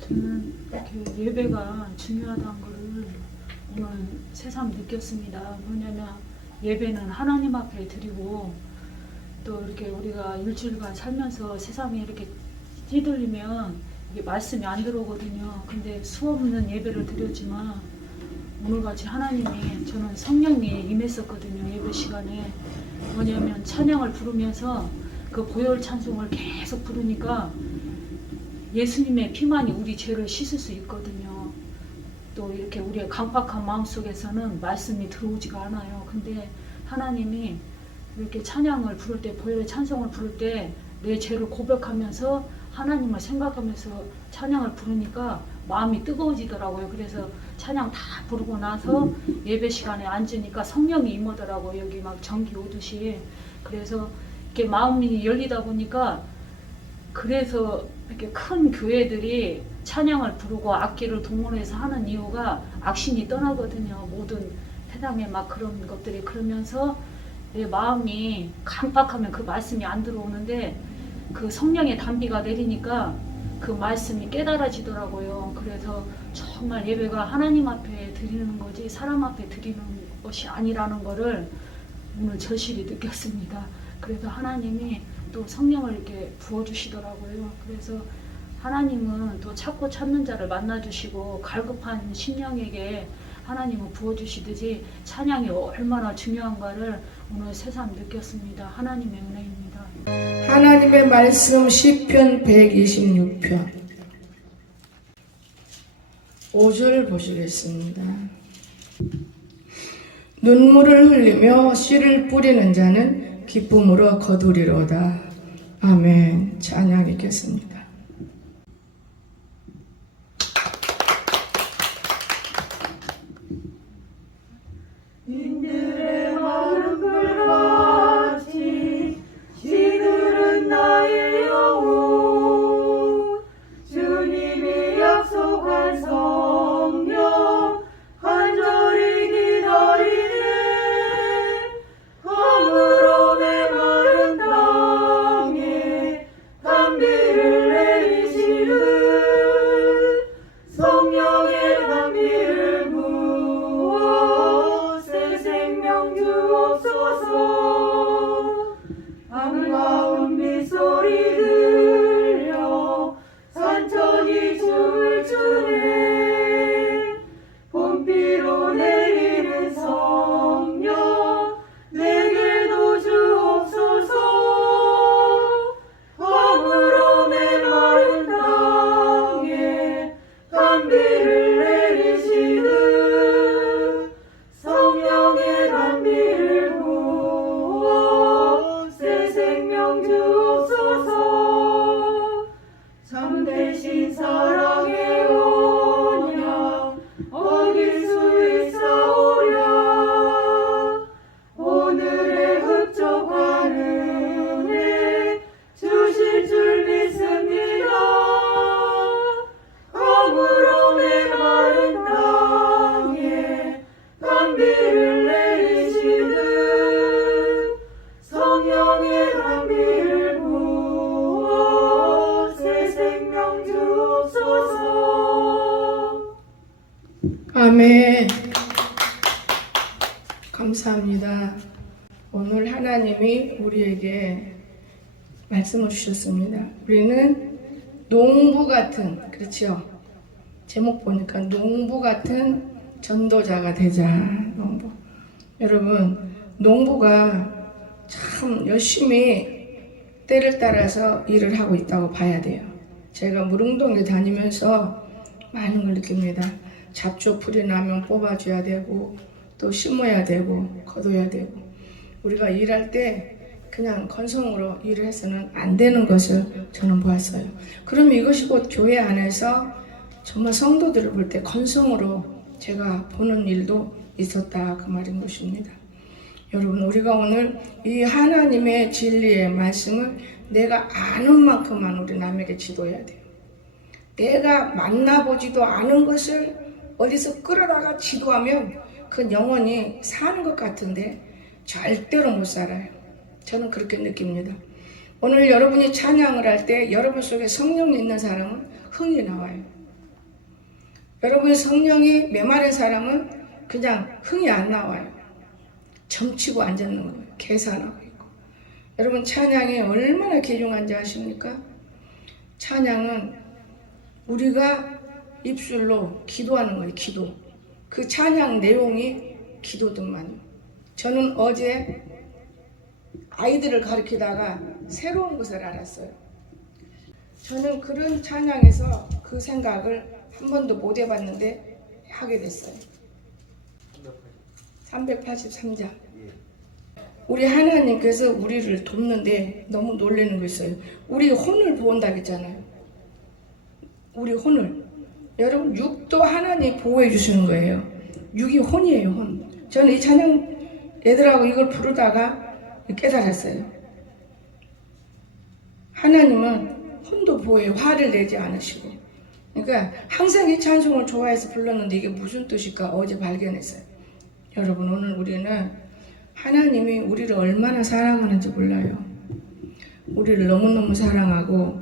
저는 이렇게 예배가 중요하다는 것을 오늘 새삼 느꼈습니다. 뭐냐면 예배는 하나님 앞에 드리고 또 이렇게 우리가 일주일간 살면서 세상에 이렇게 찌들리면 이게 말씀이 안 들어오거든요. 근데 수없는 예배를 드렸지만 오늘같이 하나님이 저는 성령이 임했었거든요. 예배 시간에 뭐냐면 찬양을 부르면서 그 고열 찬송을 계속 부르니까 예수님의 피만이 우리 죄를 씻을 수 있거든요. 또 이렇게 우리의 강팍한 마음속에서는 말씀이 들어오지가 않아요. 근데 하나님이 이렇게 찬양을 부를 때, 고열의 찬송을 부를 때 내 죄를 고백하면서 하나님을 생각하면서 찬양을 부르니까 마음이 뜨거워지더라고요. 그래서 찬양 다 부르고 나서 예배 시간에 앉으니까 성령이 임하더라고요. 여기 막 전기 오듯이. 그래서 이렇게 마음이 열리다 보니까 그래서 이렇게 큰 교회들이 찬양을 부르고 악기를 동원해서 하는 이유가 악신이 떠나거든요. 모든 세상에 막 그런 것들이. 그러면서 내 마음이 강팍하면 그 말씀이 안 들어오는데 그 성령의 단비가 내리니까 그 말씀이 깨달아지더라고요. 그래서 정말 예배가 하나님 앞에 드리는 거지 사람 앞에 드리는 것이 아니라는 거를 오늘 절실히 느꼈습니다. 그래서 하나님이 또 성령을 이렇게 부어주시더라고요. 그래서 하나님은 또 찾고 찾는 자를 만나주시고 갈급한 심령에게 하나님은 부어주시듯이 찬양이 얼마나 중요한가를 오늘 새삼 느꼈습니다. 하나님의 은혜입니다. 하나님의 말씀 시편 126편 5절 보시겠습니다. 눈물을 흘리며 씨를 뿌리는 자는 기쁨으로 거두리로다. 아멘. 찬양 읽겠습니다. 인들의 마른 불같이 시들은 나의 영혼 주님이 약속한 성령 간절히 기다리네 허물어 메마른 땅에 단비를 내리시는 성령의 단비를 부어 새 생명 주옵소서. 한가운 빗소리 들려 산천이 춤을 추네 봄비로 내리는 성령 내게도 주옵소서. 허물어 메마른 땅에 단비를 내리시는 성령의 단비를 부어 새 생명 주옵소서. 참되신 사랑의 언약 어길 수 있사오랴. 오늘의 흡족한 은혜 주실 줄 믿습니다. 허물어 메마른 땅에 단비를 내리시는 성령의 단비를 부어 새 생명 주옵소서. 아멘. 감사합니다. 오늘 하나님이 우리에게 말씀을 주셨습니다. 우리는 농부 같은, 그렇죠? 제목 보니까 농부 같은 전도자가 되자. 농부. 여러분, 농부가 참 열심히 때를 따라서 일을 하고 있다고 봐야 돼요. 제가 무릉동에 다니면서 많은 걸 느낍니다. 잡초 풀이 나면 뽑아줘야 되고 또 심어야 되고 거둬야 되고 우리가 일할 때 그냥 건성으로 일을 해서는 안 되는 것을 저는 보았어요. 그럼 이것이 곧 교회 안에서 정말 성도들을 볼 때 건성으로 제가 보는 일도 있었다 그 말인 것입니다. 여러분 우리가 오늘 이 하나님의 진리의 말씀을 내가 아는 만큼만 우리 남에게 지도해야 돼요. 내가 만나보지도 않은 것을 어디서 끌어다가 지도하면 그 영혼이 사는 것 같은데 절대로 못 살아요. 저는 그렇게 느낍니다. 오늘 여러분이 찬양을 할 때 여러분 속에 성령이 있는 사람은 흥이 나와요. 여러분 성령이 메마른 사람은 그냥 흥이 안 나와요. 점치고 앉았는 거예요. 계산하고 있고. 여러분 찬양이 얼마나 귀중한지 아십니까? 찬양은 우리가 입술로 기도하는 거예요. 기도. 그 찬양 내용이 기도더만요. 저는 어제 아이들을 가르치다가 새로운 것을 알았어요. 저는 그런 찬양에서 그 생각을 한 번도 못 해봤는데 하게 됐어요. 383장. 우리 하나님께서 우리를 돕는데 너무 놀라는 거 있어요. 우리 혼을 보온다고 했잖아요. 우리 혼을. 여러분 육도 하나님이 보호해 주시는 거예요. 육이 혼이에요. 혼. 저는 이 찬양 애들하고 이걸 부르다가 깨달았어요. 하나님은 혼도 보호해요. 화를 내지 않으시고. 그러니까 항상 이 찬송을 좋아해서 불렀는데 이게 무슨 뜻일까 어제 발견했어요. 여러분 오늘 우리는 하나님이 우리를 얼마나 사랑하는지 몰라요. 우리를 너무너무 사랑하고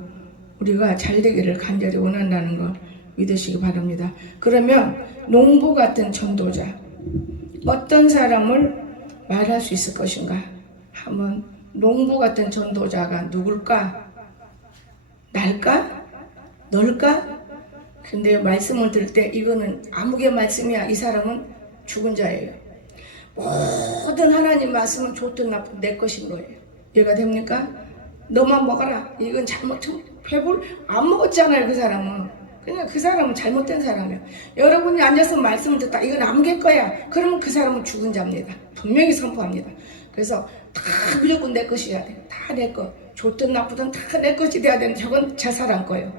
우리가 잘되기를 간절히 원한다는 걸 믿으시기 바랍니다. 그러면 농부 같은 전도자 어떤 사람을 말할 수 있을 것인가? 한번 농부 같은 전도자가 누굴까? 날까? 널까? 근데 말씀을 들을 때 이거는 아무개 말씀이야. 이 사람은 죽은 자예요. 모든 하나님 말씀은 좋든 나쁜 내 것인 거예요. 이해가 됩니까? 너만 먹어라. 이건 배불 안 먹었잖아요. 그 사람은. 그냥 그 사람은 잘못된 사람이에요. 여러분이 앉아서 말씀을 듣다 이건 아무개 거야. 그러면 그 사람은 죽은 자입니다. 분명히 선포합니다. 그래서 다 무조건 내 것이어야 돼. 다 내 것. 좋든 나쁘든 다 내 것이 돼야 되는 저건 자살한 거예요.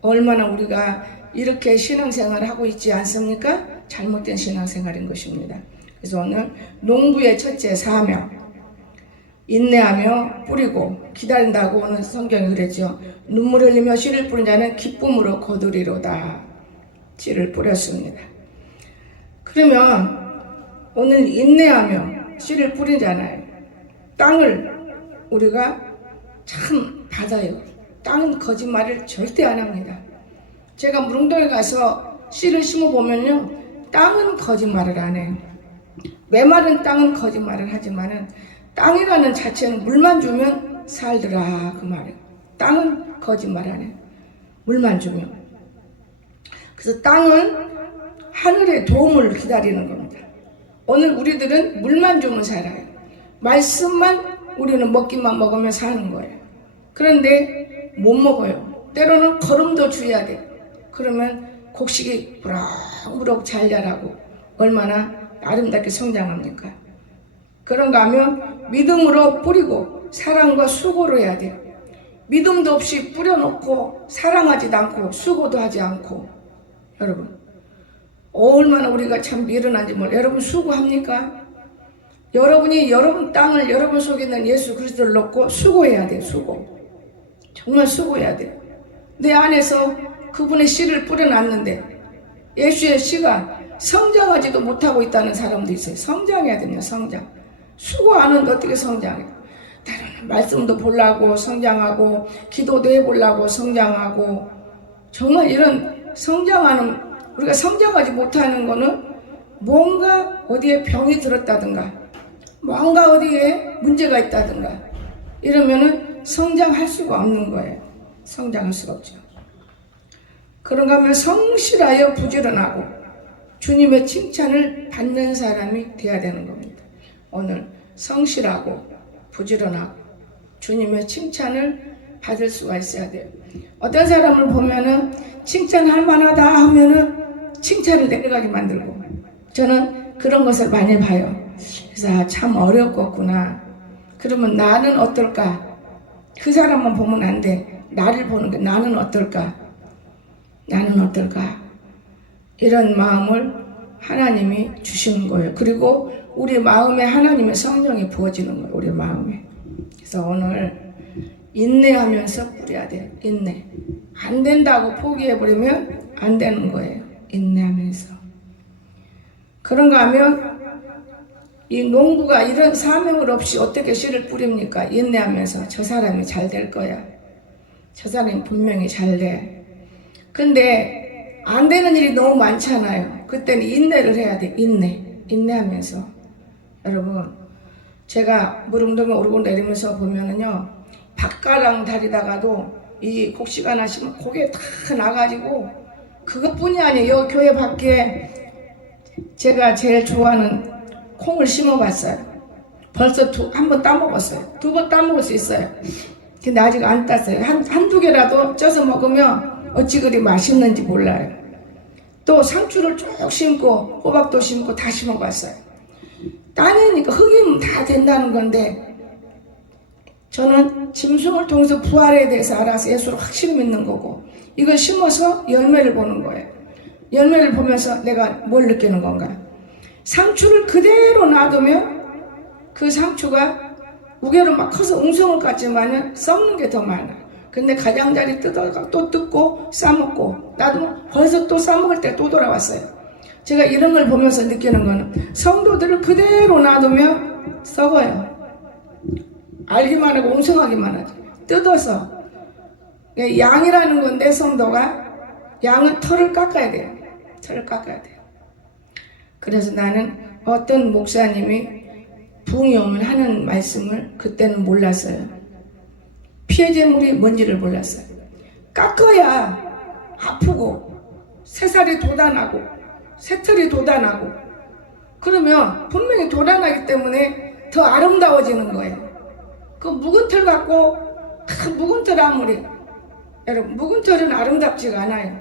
얼마나 우리가 이렇게 신앙생활을 하고 있지 않습니까? 잘못된 신앙생활인 것입니다. 그래서 오늘 농부의 첫째 사명 인내하며 뿌리고 기다린다고 오늘 성경이 그랬죠. 눈물 흘리며 씨를 뿌린 자는 기쁨으로 거두리로다. 씨를 뿌렸습니다. 그러면 오늘 인내하며 씨를 뿌리잖아요. 땅을 우리가 참 받아요. 땅은 거짓말을 절대 안 합니다. 제가 무릉도에 가서 씨를 심어보면요. 땅은 거짓말을 안 해요. 메마른 땅은 거짓말을 하지만은 땅이라는 자체는 물만 주면 살더라 그 말이에요. 땅은 거짓말 안 해요. 물만 주면. 그래서 땅은 하늘의 도움을 기다리는 겁니다. 오늘 우리들은 물만 주면 살아요. 말씀만 우리는 먹기만 먹으면 사는 거예요. 그런데 못 먹어요. 때로는 걸음도 줘야 돼. 그러면 곡식이 무럭무럭 잘 자라고 얼마나 아름답게 성장합니까? 그런가 하면 믿음으로 뿌리고 사랑과 수고로 해야 돼요. 믿음도 없이 뿌려놓고 사랑하지도 않고 수고도 하지 않고 여러분 얼마나 우리가 참 미련한지 몰라요. 여러분 수고합니까? 여러분이 여러분 땅을 여러분 속에 있는 예수 그리스도를 놓고 수고해야 돼요. 수고. 정말 수고해야 돼요. 내 안에서 그분의 씨를 뿌려놨는데 예수의 씨가 성장하지도 못하고 있다는 사람도 있어요. 성장해야 됩니다. 성장. 수고 안 하는데 어떻게 성장해? 다른 말씀도 보려고 성장하고 기도도 해보려고 성장하고 정말 이런 성장하는 우리가 성장하지 못하는 거는 뭔가 어디에 병이 들었다든가 뭔가 어디에 문제가 있다든가 이러면은 성장할 수가 없는 거예요. 성장할 수가 없죠. 그런가 하면 성실하여 부지런하고 주님의 칭찬을 받는 사람이 돼야 되는 겁니다. 오늘 성실하고 부지런하고 주님의 칭찬을 받을 수가 있어야 돼요. 어떤 사람을 보면은 칭찬할 만하다 하면은 칭찬을 내려가게 만들고 저는 그런 것을 많이 봐요. 그래서 참 어렵겠구나. 그러면 나는 어떨까? 그 사람만 보면 안 돼. 나를 보는 게 나는 어떨까? 나는 어떨까? 이런 마음을 하나님이 주시는 거예요. 그리고 우리 마음에 하나님의 성령이 부어지는 거예요. 우리 마음에. 그래서 오늘 인내하면서 뿌려야 돼요. 인내. 안 된다고 포기해버리면 안 되는 거예요. 인내하면서. 그런가 하면 이 농부가 이런 사명을 없이 어떻게 씨를 뿌립니까? 인내하면서 저 사람이 잘 될 거야. 저 사람이 분명히 잘 돼. 근데 안 되는 일이 너무 많잖아요. 그때는 인내를 해야 돼. 인내하면서. 여러분, 제가 무릉동에 오르고 내리면서 보면은요, 밭가랑 다리다가도 이 곡식가 나시면 고개 다 나가지고, 그것뿐이 아니에요. 여기 교회 밖에 제가 제일 좋아하는 콩을 심어봤어요. 벌써 한 번 따먹었어요. 2번 따먹을 수 있어요. 근데 아직 안 땄어요. 한두 개라도 쪄서 먹으면 어찌 그리 맛있는지 몰라요. 또 상추를 쭉 심고 호박도 심고 다 심어봤어요. 따내니까 흙이면 다 된다는 건데, 저는 짐승을 통해서 부활에 대해서 알아서 예수를 확실히 믿는 거고, 이걸 심어서 열매를 보는 거예요. 열매를 보면서 내가 뭘 느끼는 건가? 상추를 그대로 놔두면 그 상추가 우겨로 막 커서 웅성을 같지만 썩는 게 더 많아. 근데 가장자리 뜯어가 또 뜯고 싸먹고, 나도 벌써 또 싸먹을 때 또 돌아왔어요. 제가 이런 걸 보면서 느끼는 거는, 성도들을 그대로 놔두면 썩어요. 알기만 하고 웅성하기만 하죠. 뜯어서. 양이라는 건데, 성도가 양은 털을 깎아야 돼요. 털을 깎아야 돼요. 그래서 나는 어떤 목사님이 부흥이 오면 하는 말씀을 그때는 몰랐어요. 피해제물이 뭔지를 몰랐어요. 깎아야 아프고 새살이 돋아나고 새털이 돋아나고, 그러면 분명히 돋아나기 때문에 더 아름다워지는 거예요. 그 묵은 털 갖고 묵은 털 아무리, 여러분, 묵은 털은 아름답지가 않아요.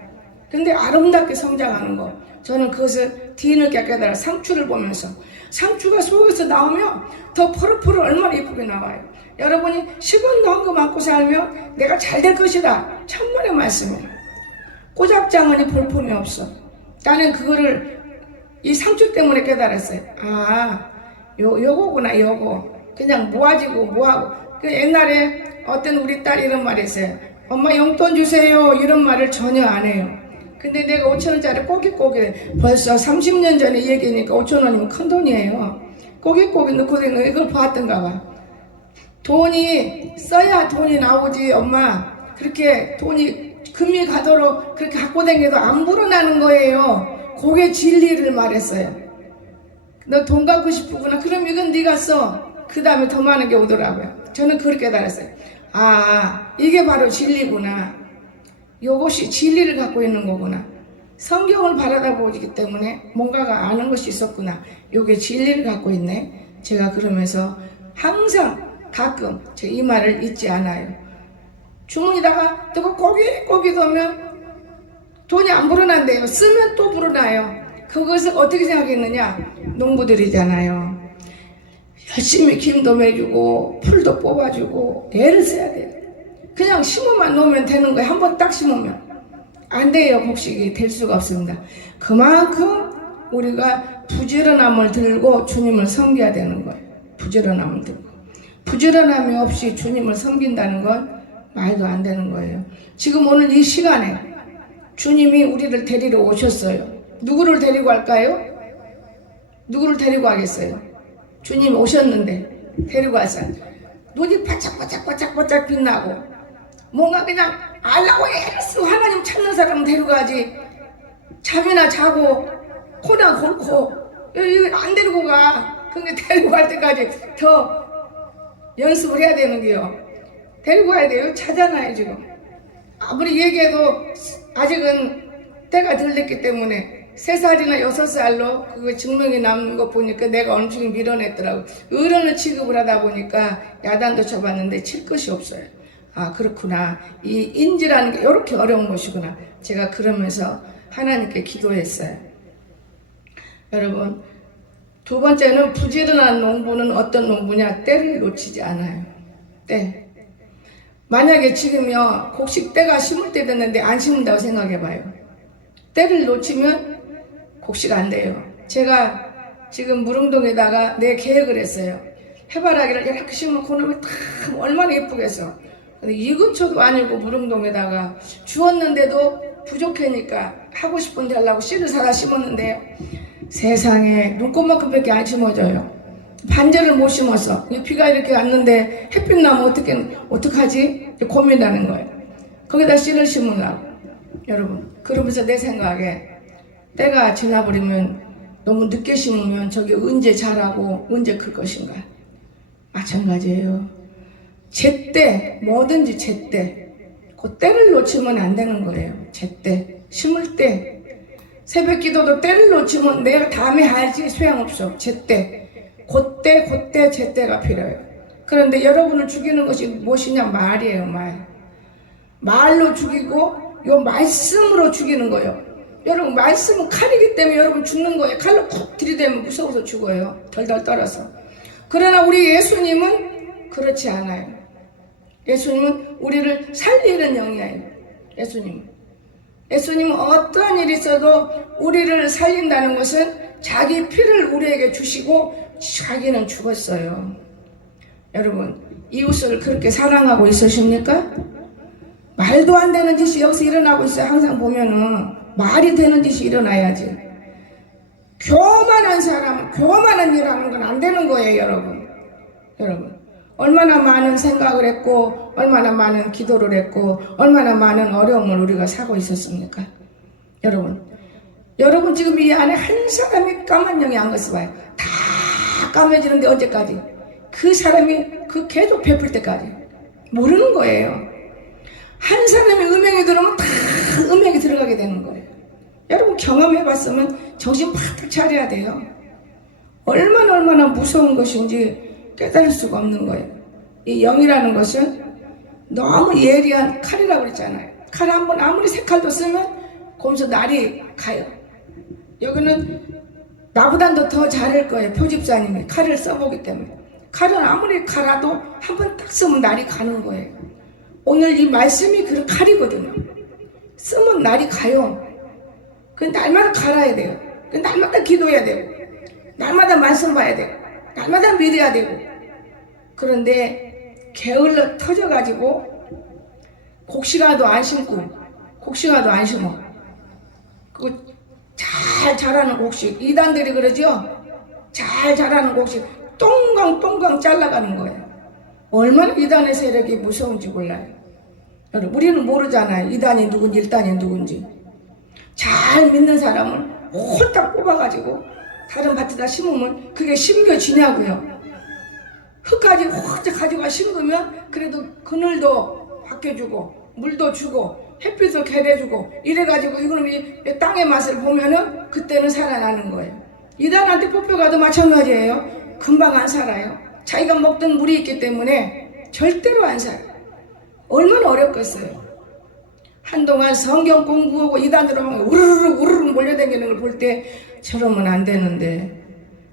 근데 아름답게 성장하는 거, 저는 그것을 뒤늦게 깨달아. 상추를 보면서 상추가 속에서 나오면 더 푸릇푸릇 얼마나 예쁘게 나와요. 여러분이 식은도 한 거 맞고 살면 내가 잘 될 것이다. 천만의 말씀이에요. 꼬잡장언이 볼품이 없어. 나는 그거를 이 상추 때문에 깨달았어요. 아, 요거구나, 요거. 그냥 모아지고 뭐하고. 그 옛날에 어떤 우리 딸 이런 말 했어요. 엄마 용돈 주세요. 이런 말을 전혀 안 해요. 근데 내가 5,000원짜리 꼬깃꼬깃, 벌써 30년 전에 얘기니까 5,000원이면 큰 돈이에요. 꼬깃꼬깃 넣고 다니는 이걸 봤던가 봐. 돈이 써야 돈이 나오지, 엄마. 그렇게 돈이 금이 가도록 그렇게 갖고 다녀도 안 불어나는 거예요. 그게 진리를 말했어요. 너 돈 갖고 싶구나. 그럼 이건 네가 써. 그 다음에 더 많은 게 오더라고요. 저는 그렇게 깨달았어요. 아, 이게 바로 진리구나. 이것이 진리를 갖고 있는 거구나. 성경을 바라다 보기 때문에 뭔가가 아는 것이 있었구나. 이게 진리를 갖고 있네. 제가 그러면서 항상 가끔 제 이 말을 잊지 않아요. 주머니다가 뜨고 꼬깃꼬깃 하면 돈이 안 불어난대요. 쓰면 또 불어나요. 그것을 어떻게 생각했느냐? 농부들이잖아요. 열심히 김도 매주고 풀도 뽑아주고 애를 써야 돼요. 그냥 심어만 놓으면 되는 거예요. 한번 딱 심으면 안 돼요. 곡식이 될 수가 없습니다. 그만큼 우리가 부지런함을 들고 주님을 섬겨야 되는 거예요. 부지런함을 들고. 부지런함이 없이 주님을 섬긴다는 건 말도 안 되는 거예요. 지금 오늘 이 시간에 주님이 우리를 데리러 오셨어요. 누구를 데리고 갈까요? 누구를 데리고 가겠어요? 주님 오셨는데 데리고 왔어요. 눈이 바짝바짝 빛나고 뭔가 그냥 알라고 애를 쓰고 하나님 찾는 사람 데려가지, 잠이나 자고 코나 골고 이거 안 데리고 가. 그게 데리고 갈 때까지 더 연습을 해야 되는 게요. 데리고 가야 돼요. 차잖아요. 지금 아무리 얘기해도 아직은 때가 덜 됐기 때문에 3살이나 6살로 그거 증명이 남는 거 보니까 내가 엄청 밀어냈더라고. 어른을 취급을 하다 보니까 야단도 쳐봤는데 칠 것이 없어요. 아, 그렇구나. 이 인지라는 게 이렇게 어려운 것이구나. 제가 그러면서 하나님께 기도했어요. 여러분, 두 번째는 부지런한 농부는 어떤 농부냐? 때를 놓치지 않아요. 때. 만약에 지금요, 곡식 때가 심을 때 됐는데 안 심는다고 생각해봐요. 때를 놓치면 곡식 안 돼요. 제가 지금 무릉동에다가 내 계획을 했어요. 해바라기를 이렇게 심어놓고 나면 다 얼마나 예쁘겠어. 근데 이 근처도 아니고 무릉동에다가 주었는데도 부족하니까 하고 싶은데 하려고 씨를 사다 심었는데요. 세상에 눈꽃만큼밖에 안 심어져요. 단제를 못 심어서 비가 이렇게 왔는데 햇빛 나면 어떡하지? 고민하는 거예요. 거기다 씨를 심으려고. 여러분, 그러면서 내 생각에 때가 지나버리면 너무 늦게 심으면 저게 언제 자라고 언제 클 것인가. 마찬가지예요. 제때, 뭐든지 제때. 그 때를 놓치면 안 되는 거예요. 제때, 심을 때. 새벽 기도도 때를 놓치면 내가 다음에 할지 소용없어. 제때. 그때 제때가 필요해요. 그런데 여러분을 죽이는 것이 무엇이냐? 말이에요, 말. 말로 죽이고 요 말씀으로 죽이는 거예요. 여러분, 말씀은 칼이기 때문에 여러분 죽는 거예요. 칼로 쿡 들이대면 무서워서 죽어요. 덜덜 떨어서. 그러나 우리 예수님은 그렇지 않아요. 예수님은 우리를 살리는 영이에요. 예수님은 어떠한 일이 있어도 우리를 살린다는 것은 자기 피를 우리에게 주시고 자기는 죽었어요. 여러분, 이웃을 그렇게 사랑하고 있으십니까? 말도 안 되는 짓이 여기서 일어나고 있어요. 항상 보면은 말이 되는 짓이 일어나야지. 교만한 사람, 교만한 일 하는 건 안 되는 거예요, 여러분. 얼마나 많은 생각을 했고, 얼마나 많은 기도를 했고, 얼마나 많은 어려움을 우리가 사고 있었습니까? 여러분 지금 이 안에 한 사람이 까만 영이 안 갔어 봐요. 다 까매지는데 언제까지? 그 사람이 계속 베풀 때까지. 모르는 거예요. 한 사람이 음행이 들어오면 다 음행이 들어가게 되는 거예요. 여러분 경험해봤으면 정신 바짝 차려야 돼요. 얼마나 무서운 것인지 깨달을 수가 없는 거예요. 이 영이라는 것은 너무 예리한 칼이라고 그랬잖아요. 칼 한 번 아무리 새 칼도 쓰면 거기서 날이 가요. 여기는 나보다도 더 잘할 거예요. 표집사님이 칼을 써보기 때문에. 칼은 아무리 갈아도 한 번 딱 쓰면 날이 가는 거예요. 오늘 이 말씀이 그 칼이거든요. 쓰면 날이 가요. 그 날마다 갈아야 돼요. 그 날마다 기도해야 되고, 날마다 말씀 봐야 되고, 날마다 믿어야 되고. 그런데 게을러 터져가지고 곡식아도 안 심고, 곡식아도 안 심어. 그 잘 자라는 곡식, 이단들이 그러죠. 잘 자라는 곡식 똥강 잘라가는 거예요. 얼마나 이단의 세력이 무서운지 몰라요. 여러분, 우리는 모르잖아요. 이단이 누군지 1단이 누군지. 잘 믿는 사람을 홀딱 뽑아가지고 다른 밭에다 심으면 그게 심겨지냐고요. 흙까지 홀딱 가져가 심으면 그래도 그늘도 바뀌어주고 물도 주고 햇빛을 개려주고 이래가지고 이놈이 땅의 맛을 보면은 그때는 살아나는 거예요. 이단한테 뽑혀가도 마찬가지예요. 금방 안 살아요. 자기가 먹던 물이 있기 때문에 절대로 안 살아요. 얼마나 어렵겠어요. 한동안 성경 공부하고 이단으로 막 우르르 몰려다니는 걸 볼 때 저러면 안 되는데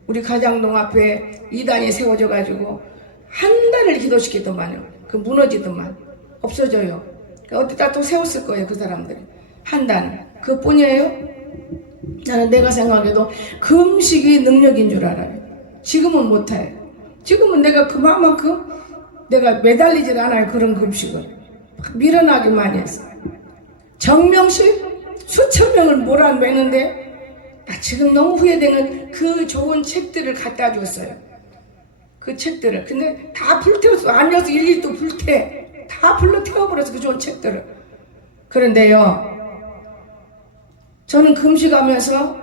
우리 가장동 앞에 이단이 세워져가지고 한 달을 기도시키더만요. 그 무너지더만 없어져요. 어디다 또 세웠을 거예요. 그 사람들이 한 달. 그뿐이에요. 나는 내가 생각해도 금식이 능력인 줄 알아요. 지금은 못해요. 지금은 내가 그만큼 내가 매달리질 않아요. 그런 금식을 밀어나기만 했어요. 정명식 수천 명을 몰아매는데 나 지금 너무 후회되는 그 좋은 책들을 갖다 줬어요. 그 책들을. 근데 다 불태웠어. 아니어서 일일도 불태. 다 불러 태워버려서 그 좋은 책들을. 그런데요, 저는 금식하면서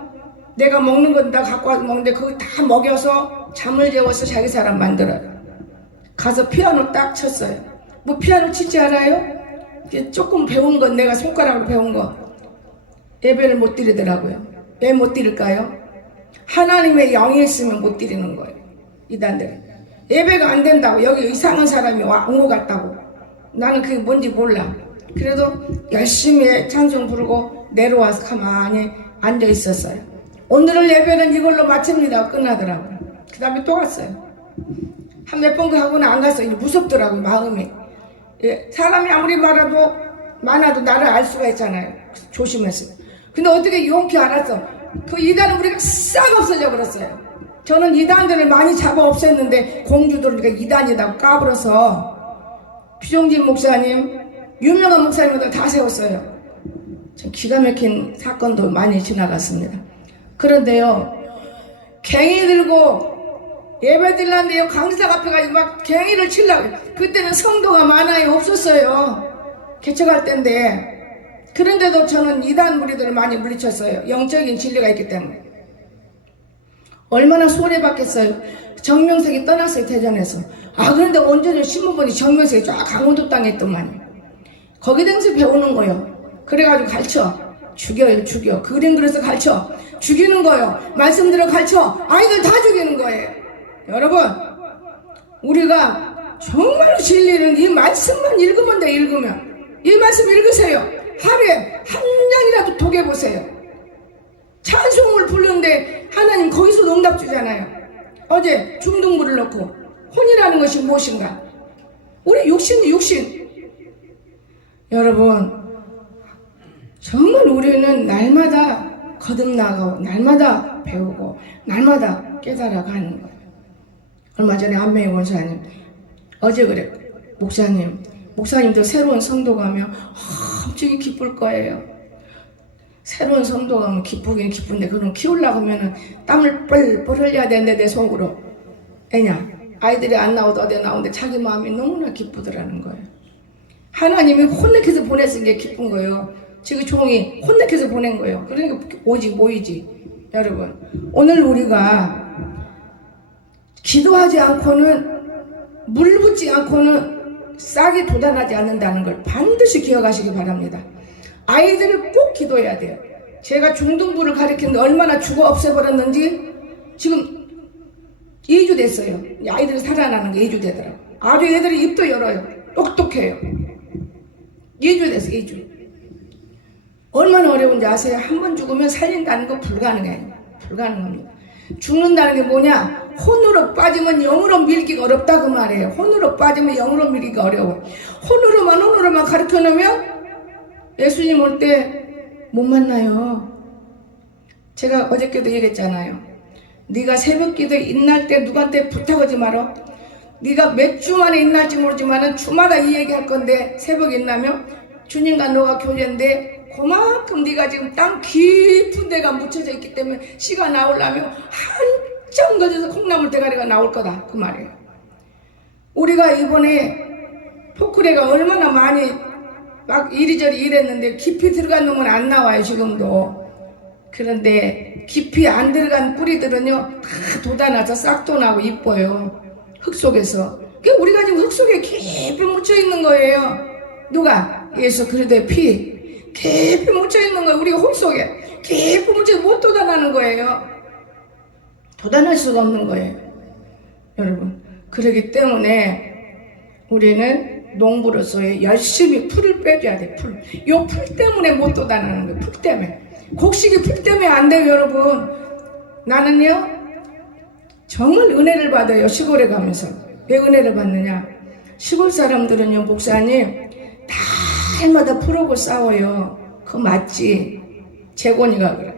내가 먹는 건 다 갖고 와서 먹는데 그거 다 먹여서 잠을 재워서 자기 사람 만들어요. 가서 피아노 딱 쳤어요. 뭐 피아노 치지 알아요? 조금 배운 건 내가 손가락으로 배운 거 예배를 못 드리더라고요. 왜 못 드릴까요? 하나님의 영이 있으면 못 드리는 거예요. 이단들은 예배가 안 된다고, 여기 이상한 사람이 온 것 같다고. 나는 그게 뭔지 몰라. 그래도 열심히 찬송 부르고 내려와서 가만히 앉아 있었어요. 오늘을 예배는 이걸로 마칩니다. 끝나더라고요. 그 다음에 또 갔어요. 한 몇 번 하고는 안 갔어요. 이제 무섭더라고요. 마음이. 예, 사람이 아무리 많아도 나를 알 수가 있잖아요. 조심했어요. 근데 어떻게 용케 알았어. 그 이단은 우리가 싹 없어져 버렸어요. 저는 이단들을 많이 잡아 없앴는데 공주들을 우리가 이단이라고 까불어서 비종진 목사님, 유명한 목사님들 다 세웠어요. 참 기가 막힌 사건도 많이 지나갔습니다. 그런데요, 갱이 들고 예배 드리는데 강사 앞에 가지고 막 갱이를 치려고. 그때는 성도가 많아요. 없었어요. 개척할 때인데. 그런데도 저는 이단 무리들을 많이 물리쳤어요. 영적인 진리가 있기 때문에. 얼마나 손해받겠어요. 정명석이 떠났어요. 대전에서. 그런데 온전히 신문본이 정명석이 쫙 강원도 땅에 있더만요. 거기 등에서 배우는 거예요. 그래가지고 가르쳐. 죽여요. 죽여. 그림 그려서 가르쳐. 죽이는 거예요. 말씀대로 가르쳐. 아이들 다 죽이는 거예요. 여러분, 우리가 정말로 진리는 이 말씀만 읽으면 돼. 읽으면 이 말씀 읽으세요. 하루에 한 장이라도 독해보세요. 찬송을 부르는데 하나님 거기서 응답 주잖아요. 어제 중등부를 넣고 혼이라는 것이 무엇인가? 우리 육신이 육신. 여러분, 정말 우리는 날마다 거듭나고 날마다 배우고 날마다 깨달아가는 거예요. 얼마 전에 안명희 원사님 어제 그래. 목사님도 새로운 성도 가면 엄청 기쁠 거예요. 새로운 성도 가면 기쁘긴 기쁜데 그럼 키우려고 하면은 땀을 뻘뻘 흘려야 되는데 내 속으로. 왜냐? 아이들이 안 나오도 어디 나오는데 자기 마음이 너무나 기쁘더라는 거예요. 하나님이 혼내켜서 보냈은 게 기쁜 거예요. 지금 종이 혼내켜서 보낸 거예요. 그러니까 오지 모이지. 여러분, 오늘 우리가 기도하지 않고는 물 붓지 않고는 싹이 돋아나지 않는다는 걸 반드시 기억하시기 바랍니다. 아이들을 꼭 기도해야 돼요. 제가 중등부를 가르치는데 얼마나 죽어 없애버렸는지 지금 2주 됐어요. 아이들이 살아나는 게 2주 되더라고요. 아주 애들이 입도 열어요. 똑똑해요. 2주 됐어요. 2주. 얼마나 어려운지 아세요? 한 번 죽으면 살린다는 건 불가능해요. 불가능합니다. 죽는다는 게 뭐냐? 혼으로 빠지면 영으로 밀기가 어렵다 그 말이에요. 혼으로 빠지면 영으로 밀기가 어려워. 혼으로만 가르쳐 놓으면 예수님 올 때 못 만나요. 제가 어저께도 얘기했잖아요. 네가 새벽 기도에 인날 때 누구한테 부탁하지 마라. 네가 몇 주 만에 인날지 모르지만 주마다 이 얘기할 건데 새벽 인나면 주님과 너가 교제인데 그만큼 네가 지금 땅 깊은 데가 묻혀져 있기 때문에 씨가 나오려면 한참 거쳐서 콩나물 대가리가 나올 거다 그 말이에요. 우리가 이번에 포크레가 얼마나 많이 막 이리저리 일했는데 깊이 들어간 놈은 안 나와요 지금도. 그런데 깊이 안 들어간 뿌리들은요 다 돋아나서 싹도 나고 이뻐요. 흙 속에서. 그러니까 우리가 지금 흙 속에 깊이 묻혀 있는 거예요. 누가? 예수 그리스도의 피 깊이 묻혀 있는 거예요. 우리가 혼 속에 깊이 묻혀 못 돋아나는 거예요. 돋아날 수가 없는 거예요. 여러분, 그렇기 때문에 우리는 농부로서의 열심히 풀을 빼줘야 돼. 요 풀 때문에 못 돋아나는 거예요. 풀 때문에. 곡식이 풀 때문에 안 돼요. 여러분, 나는요 정말 은혜를 받아요. 시골에 가면서. 왜 은혜를 받느냐? 시골 사람들은요 목사님 날마다 풀하고 싸워요. 그거 맞지? 재곤이가 그래.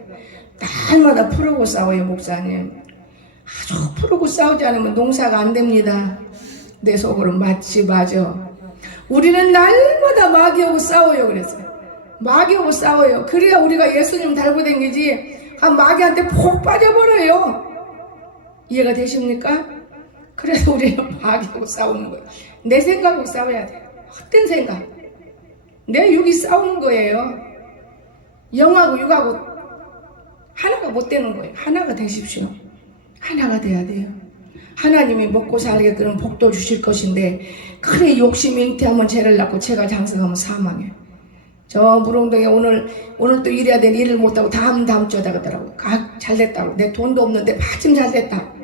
날마다 풀하고 싸워요 목사님. 아주 풀하고 싸우지 않으면 농사가 안 됩니다. 내 속으로 맞지? 맞아. 우리는 날마다 마귀하고 싸워요. 그랬어요. 마귀하고 싸워요. 그래야 우리가 예수님 달고 다니지 마귀한테 폭 빠져버려요. 이해가 되십니까? 그래서 우리는 마귀하고 싸우는 거예요. 내 생각하고 싸워야 돼요. 헛된 생각. 내 육이 싸우는 거예요. 영하고 육하고 하나가 못 되는 거예요. 하나가 되십시오. 하나가 돼야 돼요. 하나님이 먹고 살게 그런 복도 주실 것인데 그래 욕심이 잉태하면 죄를 낳고 죄가 장성하면 사망해. 저 무릉동에 오늘 또 일해야 되는 일을 못하고 다음 주에 하더라고. 잘됐다고. 내 돈도 없는데 마침 잘됐다.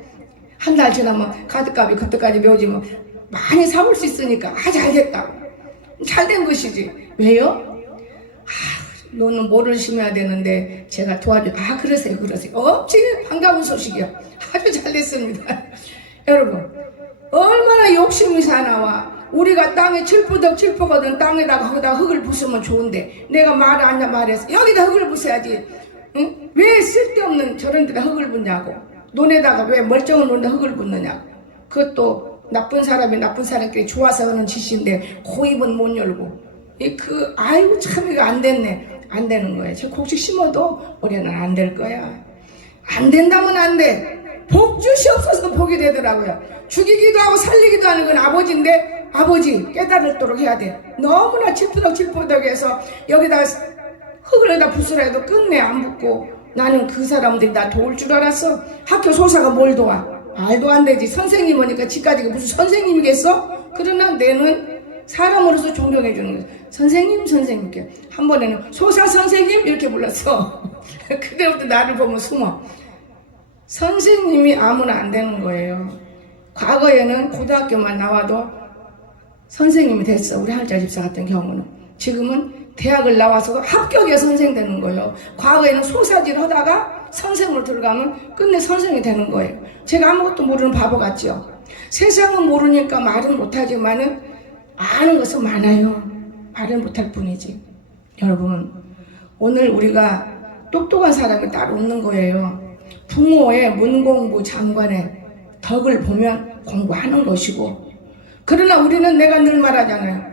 한 달 지나면 카드값이 그때까지 메워지면 많이 사올 수 있으니까 잘됐다고. 잘된 것이지. 왜요? 너는 뭐를 심어야 되는데 제가 도와줘. 그러세요. 엄청 반가운 소식이요. 아주 잘됐습니다. 여러분, 얼마나 욕심이 사나와. 우리가 땅에 칠포거든 땅에다가 거기다 흙을 부수면 좋은데 내가 말을 안 말해서 여기다 흙을 부숴야지. 응? 왜 쓸데없는 저런 데다 흙을 붓냐고. 논에다가 왜 멀쩡한 논에다 흙을 붓느냐고. 그것도 나쁜 사람이 나쁜 사람끼리 좋아서 하는 짓인데 고입은 못 열고. 아이고 참 이거 안 됐네. 안 되는 거예요. 저 곡식 심어도 올해는 안 될 거야. 안 된다면 안 돼. 복 주시옵소서 복이 되더라고요. 죽이기도 하고 살리기도 하는 건 아버지인데 아버지 깨달도록 해야 돼. 너무나 질푸덕질푸덕해서 여기다 흙을 부수라 해도 끝내 안 붙고 나는 그 사람들이 나 도울 줄 알았어. 학교 소사가 뭘 도와? 말도 안 되지. 선생님 오니까 지까지 무슨 선생님이겠어? 그러나 내는 사람으로서 존경해 주는 거야. 선생님 선생님께 한 번에는 소사 선생님 이렇게 불렀어. 그때부터 나를 보면 숨어. 선생님이 아무나 안 되는 거예요. 과거에는 고등학교만 나와도 선생님이 됐어. 우리 할자 집사 같은 경우는. 지금은 대학을 나와서도 합격해 선생 되는 거예요. 과거에는 소사질 하다가 선생으로 들어가면 끝내 선생이 되는 거예요. 제가 아무것도 모르는 바보 같죠. 세상은 모르니까 말은 못하지만은 아는 것은 많아요. 말을 못할 뿐이지. 여러분, 오늘 우리가 똑똑한 사람이 따로 없는 거예요. 부모의 문공부 장관의 덕을 보면 공부하는 것이고, 그러나 우리는 내가 늘 말하잖아요.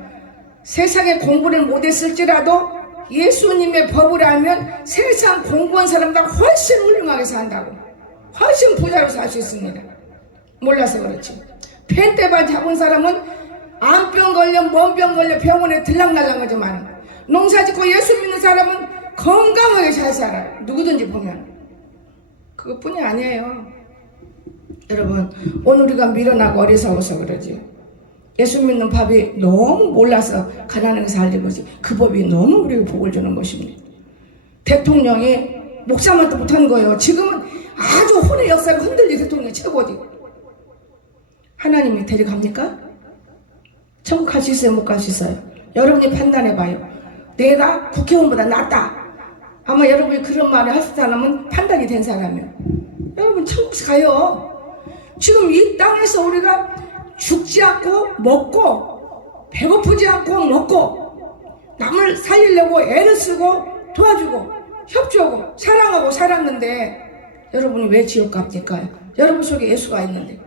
세상에 공부를 못했을지라도 예수님의 법을 알면 세상 공부한 사람보다 훨씬 훌륭하게 산다고. 훨씬 부자로 살 수 있습니다. 몰라서 그렇지. 펜대반 잡은 사람은 암병 걸려 뭔병 걸려 병원에 들락날락하지만 농사 짓고 예수 믿는 사람은 건강하게 잘 살아요. 누구든지 보면. 그것뿐이 아니에요. 여러분, 오늘 우리가 미련하고 어리석어서 그러지. 예수 믿는 법이 너무 몰라서 가난하게 살는 거지. 그 법이 너무 우리에게 복을 주는 것입니다. 대통령이 목사만도 못한 거예요. 지금은 아주 혼의 역사를 흔들린 대통령이 최고지. 하나님이 데려갑니까? 천국 갈 수 있어요? 못 갈 수 있어요? 여러분이 판단해봐요. 내가 국회의원보다 낫다. 아마 여러분이 그런 말을 할 사람은 판단이 된 사람이에요. 여러분 천국 가요. 지금 이 땅에서 우리가 죽지 않고 먹고 배고프지 않고 먹고 남을 살리려고 애를 쓰고 도와주고 협조하고 사랑하고 살았는데 여러분이 왜 지옥 갑니까? 여러분 속에 예수가 있는데.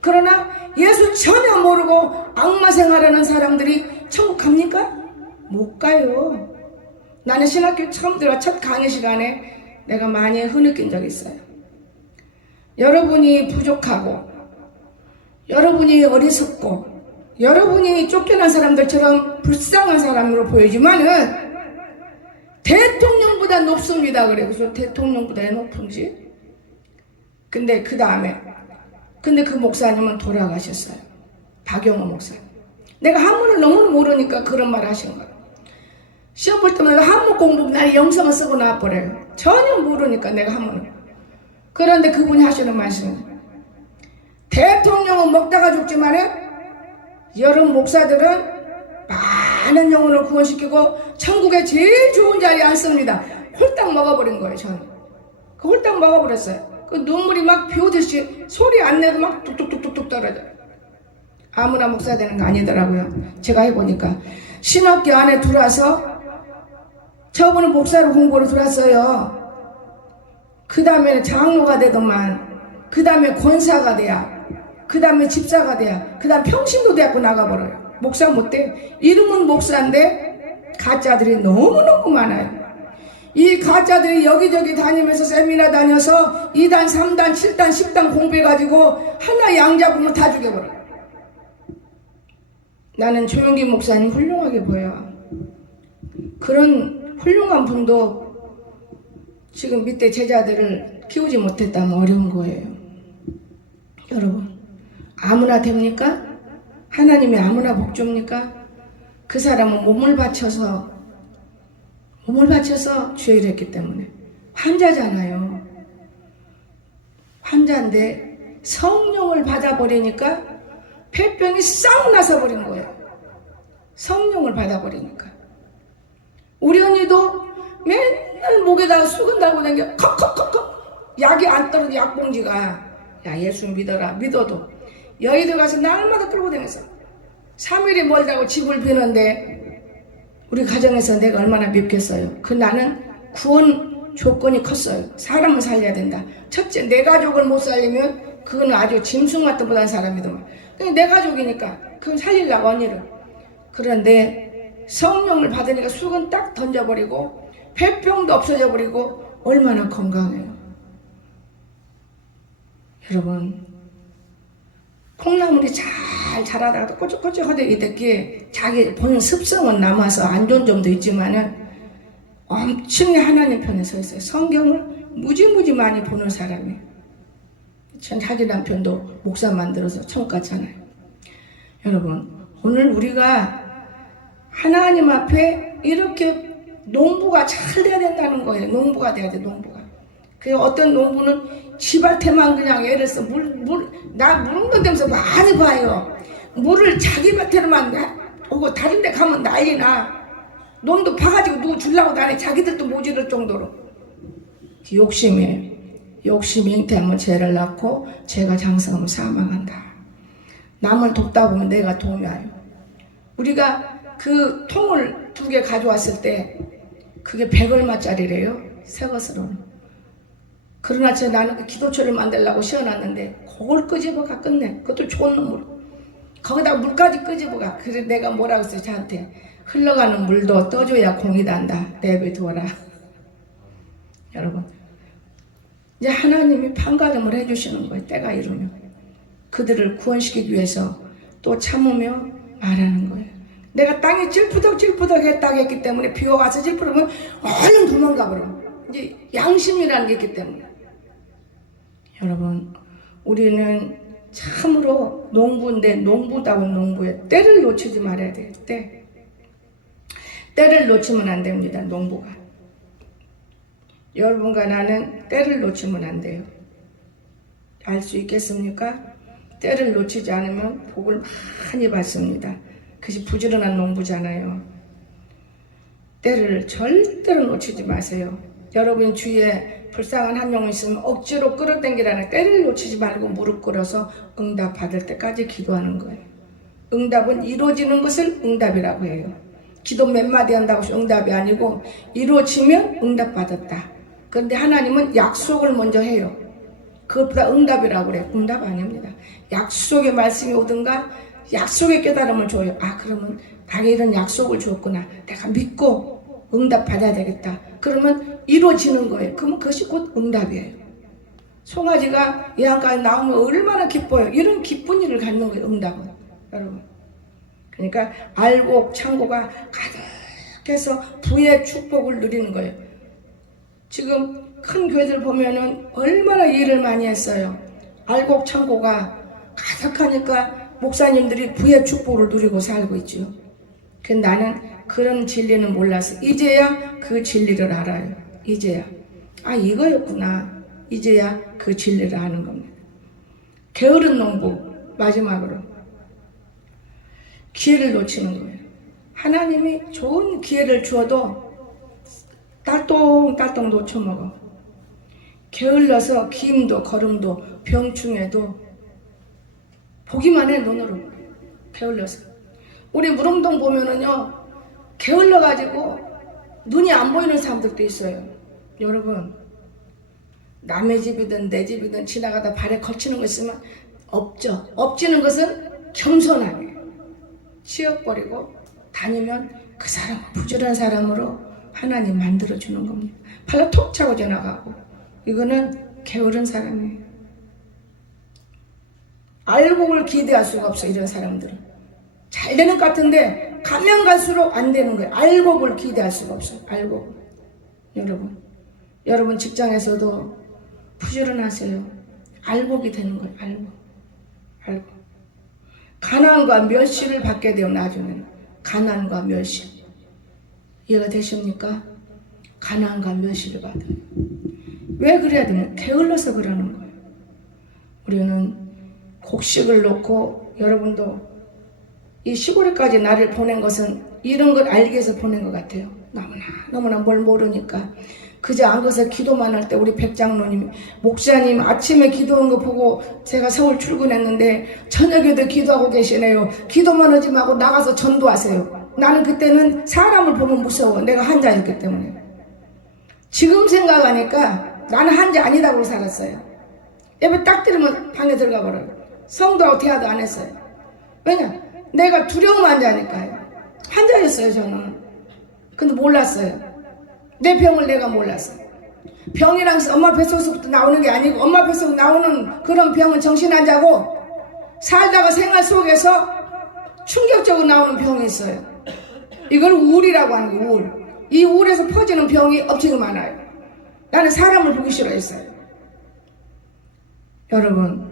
그러나 예수 전혀 모르고 악마 생활하는 사람들이 천국 갑니까? 못 가요. 나는 신학교 처음 들어 첫 강의 시간에 내가 많이 흐느낀 적이 있어요. 여러분이 부족하고 여러분이 어리석고 여러분이 쫓겨난 사람들처럼 불쌍한 사람으로 보이지만은 대통령보다 높습니다. 그래서 대통령보다 높은지. 근데 그 목사님은 돌아가셨어요. 박영호 목사님. 내가 한문을 너무 모르니까 그런 말 하시는 거예요. 시험 볼 때마다 한문 공부 나의 영성을 쓰고 나와버려요. 전혀 모르니까 내가 한문을. 그런데 그분이 하시는 말씀은 대통령은 먹다가 죽지만은 여러분 목사들은 많은 영혼을 구원시키고 천국의 제일 좋은 자리에 앉습니다. 홀딱 먹어버린 거예요. 저는 그 홀딱 먹어버렸어요. 그 눈물이 막 비 오듯이 소리 안 내도 막 뚝뚝뚝뚝뚝 떨어져요. 아무나 목사 되는 거 아니더라고요. 제가 해보니까 신학교 안에 들어와서 저분은 목사로 공부로 들어왔어요. 그 다음에 장로가 되더만, 그 다음에 권사가 돼야, 그 다음에 집사가 돼야, 그 다음 평신도 대학교 나가버려요. 목사 못돼. 이름은 목사인데 가짜들이 너무너무 많아요. 이 가짜들이 여기저기 다니면서 세미나 다녀서 2단, 3단, 7단, 10단 공부해가지고 하나 양 잡으면 다 죽여버려요. 나는 조용기 목사님 훌륭하게 보여. 그런 훌륭한 분도 지금 밑에 제자들을 키우지 못했다면 어려운 거예요. 여러분, 아무나 됩니까? 하나님이 아무나 복 줍니까? 그 사람은 몸을 바쳐서 주의 일을 했기 때문에. 환자잖아요. 환자인데 성령을 받아버리니까 폐병이 싹 나서버린 거예요. 성령을 받아버리니까. 우리 언니도 맨날 목에다가 수건 달고 다니게 컥컥컥컥 약이 안 떨어져. 약봉지가. 야, 예수 믿어라. 믿어도 여의도 가서 날마다 끌고 다녀서 3일이 멀다고 집을 비는데 우리 가정에서 내가 얼마나 밉겠어요. 그 나는 구원 조건이 컸어요. 사람을 살려야 된다. 첫째, 내 가족을 못 살리면 그건 아주 짐승 같도 못한 사람이더만. 그냥 내 가족이니까 그건 살리려고 언니를. 그런데 성령을 받으니까 수건 딱 던져버리고 폐병도 없어져 버리고 얼마나 건강해요. 여러분, 콩나물이 잘 자라다가도 꼬ጭ꼬ጭ하게 이렇게 자기 본인 습성은 남아서 안 좋은 점도 있지만은 엄청나게 하나님 편에 서 있어요. 성경을 무지무지 많이 보는 사람이에요. 전 자기 남편도 목사 만들어서 천국 갔잖아요. 여러분, 오늘 우리가 하나님 앞에 이렇게 농부가 잘 돼야 된다는 거예요. 농부가 돼야 돼, 농부가. 그 어떤 농부는 지밭에만 그냥 애를 써. 나 물운동되면서 많이 봐요. 물을 자기 밭에만 오고 다른 데 가면 난리나. 논도 파가지고 누구 주려고 다니. 자기들도 모지를 정도로. 욕심이에요. 욕심이 잉태하면 죄를 낳고 죄가 장성하면 사망한다. 남을 돕다 보면 내가 도움이 와요. 우리가 그 통을 2개 가져왔을 때 그게 100얼마짜리래요. 새 것으로는. 그러나 나는 그 기도처를 만들려고 씌워놨는데 그걸 끄집어가 끝내. 그것도 좋은 물. 거기다 물까지 끄집어가. 그래서 내가 뭐라고 했어요 저한테. 흘러가는 물도 떠줘야 공이 단다. 내비두어라. 여러분, 이제 하나님이 판가름을 해주시는 거예요. 때가 이르면. 그들을 구원시키기 위해서 또 참으며 말하는 거예요. 내가 땅에 찔푸덕찔푸덕 했다고 했기 때문에 비가 와서 찔푸덕하면 얼른 도망가 버려. 이제 양심이라는 게 있기 때문에. 여러분, 우리는 참으로 농부인데 농부다운 농부에 때를 놓치지 말아야 돼요. 때를 놓치면 안 됩니다. 농부가. 여러분과 나는 때를 놓치면 안 돼요. 알 수 있겠습니까? 때를 놓치지 않으면 복을 많이 받습니다. 그것이 부지런한 농부잖아요. 때를 절대로 놓치지 마세요. 여러분 주위에 불쌍한 한 영혼 있으면 억지로 끌어당기라는 때를 놓치지 말고 무릎 꿇어서 응답 받을 때까지 기도하는 거예요. 응답은 이루어지는 것을 응답이라고 해요. 기도 몇 마디 한다고 해서 응답이 아니고 이루어지면 응답 받았다. 그런데 하나님은 약속을 먼저 해요. 그것보다 응답이라고 그래요. 응답 아닙니다. 약속의 말씀이 오든가 약속의 깨달음을 줘요. 아, 그러면 나에게 이런 약속을 줬구나. 내가 믿고 응답 받아야 되겠다. 그러면 이루어지는 거예요. 그러면 그것이 곧 응답이에요. 송아지가 예안까지 나오면 얼마나 기뻐요. 이런 기쁜 일을 갖는 거예요. 응답은. 여러분. 그러니까 알곡 창고가 가득해서 부의 축복을 누리는 거예요. 지금 큰 교회들 보면은 얼마나 일을 많이 했어요. 알곡 창고가 가득하니까 목사님들이 부의 축복을 누리고 살고 있죠. 근데 나는 그런 진리는 몰라서 이제야 그 진리를 알아요. 이제야. 아, 이거였구나. 이제야 그 진리를 아는 겁니다. 게으른 농부, 마지막으로 기회를 놓치는 거예요. 하나님이 좋은 기회를 주어도 딸똥딸똥 놓쳐먹어. 게을러서 기임도 걸음도 병충해도 보기만 해. 눈으로 게을러서. 우리 무릉동 보면은요, 게을러가지고 눈이 안 보이는 사람들도 있어요. 여러분, 남의 집이든 내 집이든 지나가다 발에 걸치는 거 있으면 없죠. 엎지는 것은 겸손하게 치워버리고 다니면 그 사람은 부지런한 사람으로 하나님 만들어주는 겁니다. 발로 톡 차고 지나가고. 이거는 게으른 사람이에요. 알곡을 기대할 수가 없어. 이런 사람들은 잘 되는 것 같은데 가면 갈수록 안 되는 거예요. 알곡을 기대할 수가 없어요. 알곡. 여러분 직장에서도 부지런하세요. 알곡이 되는 거예요. 알곡. 가난과 멸시를 받게 돼요. 나중에는 가난과 멸시. 이해가 되십니까? 가난과 멸시를 받아요. 왜 그래야 되냐? 게을러서 그러는 거예요. 우리는 곡식을 놓고, 여러분도 이 시골에까지 나를 보낸 것은 이런 걸 알기 위해서 보낸 것 같아요. 너무나 뭘 모르니까. 그저 앉아서 기도만 할 때 우리 백장로님이, 목사님 아침에 기도한 거 보고 제가 서울 출근했는데 저녁에도 기도하고 계시네요. 기도만 하지 말고 나가서 전도하세요. 나는 그때는 사람을 보면 무서워. 내가 한자였기 때문에. 지금 생각하니까 나는 한자 아니다고 살았어요. 예배 딱 들으면 방에 들어가 버려요. 성도하고 대화도 안 했어요. 왜냐? 내가 두려움 한자니까요. 한자였어요, 저는. 근데 몰랐어요. 내 병을 내가 몰랐어요. 병이랑 엄마 뱃속에서부터 나오는 게 아니고 엄마 뱃속 나오는 그런 병은 정신환자고 살다가 생활 속에서 충격적으로 나오는 병이 있어요. 이걸 우울이라고 하는 거예요. 우울. 이 우울에서 퍼지는 병이 엄청 많아요. 나는 사람을 보기 싫어했어요. 여러분,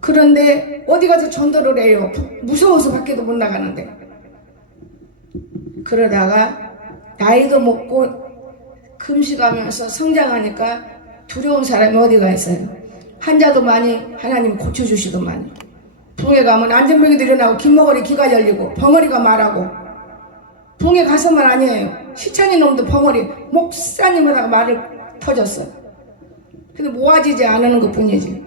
그런데 어디 가서 전도를 해요. 무서워서 밖에도 못 나가는데. 그러다가 나이도 먹고 금식하면서 성장하니까 두려운 사람이 어디가 있어요. 환자도 많이 하나님 고쳐주시더만요. 붕에 가면 안전병이도 일어나고 긴머거리 귀가 열리고 벙어리가 말하고, 붕에 가서만 아니에요. 시찬이 놈도 벙어리 목사님마다 말을 터졌어요. 근데 모아지지 않는 것 뿐이지.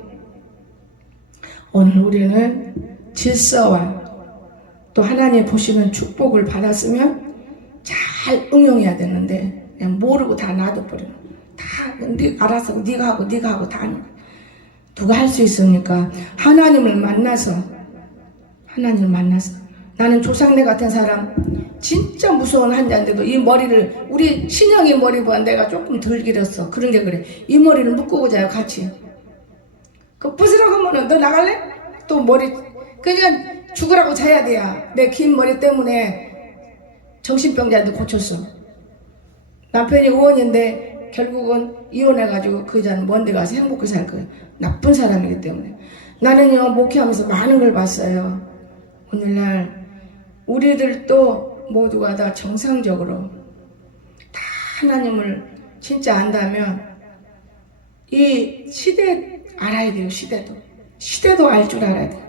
오늘 우리는 질서와 또 하나님 보시는 축복을 받았으면 잘 응용해야 되는데 그냥 모르고 다 놔둬버려. 다 알아서 네가 하고 다 하는 거야. 누가 할 수 있습니까? 하나님을 만나서 나는 조상네 같은 사람 진짜 무서운 환자인데도 이 머리를 우리 신영이 머리보다 내가 조금 덜 길었어. 그런 게 그래. 이 머리를 묶고 자요 같이. 그 부스라고 하면은 너 나갈래? 또 머리 그러니까 죽으라고 자야 돼야. 내 긴 머리 때문에 정신병자한테 고쳤어. 남편이 의원인데 결국은 이혼해가지고 그 여자는 먼 데 가서 행복하게 살 거예요. 나쁜 사람이기 때문에. 나는요 목회하면서 많은 걸 봤어요. 오늘날 우리들도 모두가 다 정상적으로 다 하나님을 진짜 안다면 이 시대 알아야 돼요. 시대도 알 줄 알아야 돼요.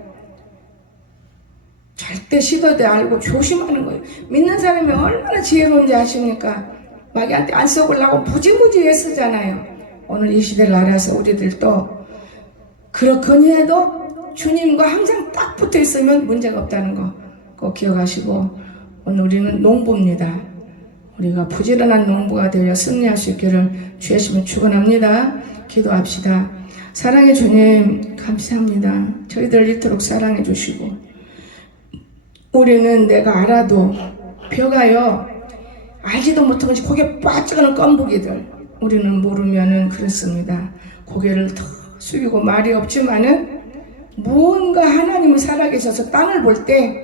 절대 시대도 알고 조심하는 거예요. 믿는 사람이 얼마나 지혜로운지 아십니까? 마귀한테 안 썩으려고 무지무지 애쓰잖아요. 오늘 이 시대를 알아서 우리들도 그렇거니 해도 주님과 항상 딱 붙어 있으면 문제가 없다는 거 꼭 기억하시고, 오늘 우리는 농부입니다. 우리가 부지런한 농부가 되어 승리할 수 있기를 주의 이름으로 축원합니다. 기도합시다. 사랑의 주님 감사합니다. 저희들 이토록 사랑해 주시고, 우리는 내가 알아도 벼가요 알지도 못하면 고개 빠쩍하는 껌부기들, 우리는 모르면은 그렇습니다. 고개를 더 숙이고 말이 없지만은 무언가 하나님은 살아계셔서 땅을 볼 때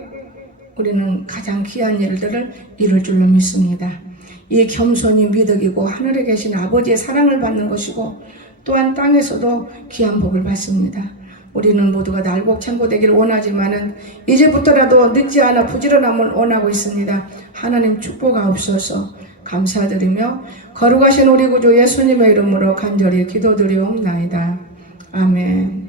우리는 가장 귀한 일들을 이룰 줄로 믿습니다. 이 겸손이 미덕이고 하늘에 계신 아버지의 사랑을 받는 것이고 또한 땅에서도 귀한 복을 받습니다. 우리는 모두가 날곡 참고되기를 원하지만은 이제부터라도 늦지 않아 부지런함을 원하고 있습니다. 하나님 축복하옵소서. 감사드리며 거룩하신 우리 구주 예수님의 이름으로 간절히 기도드리옵나이다. 아멘.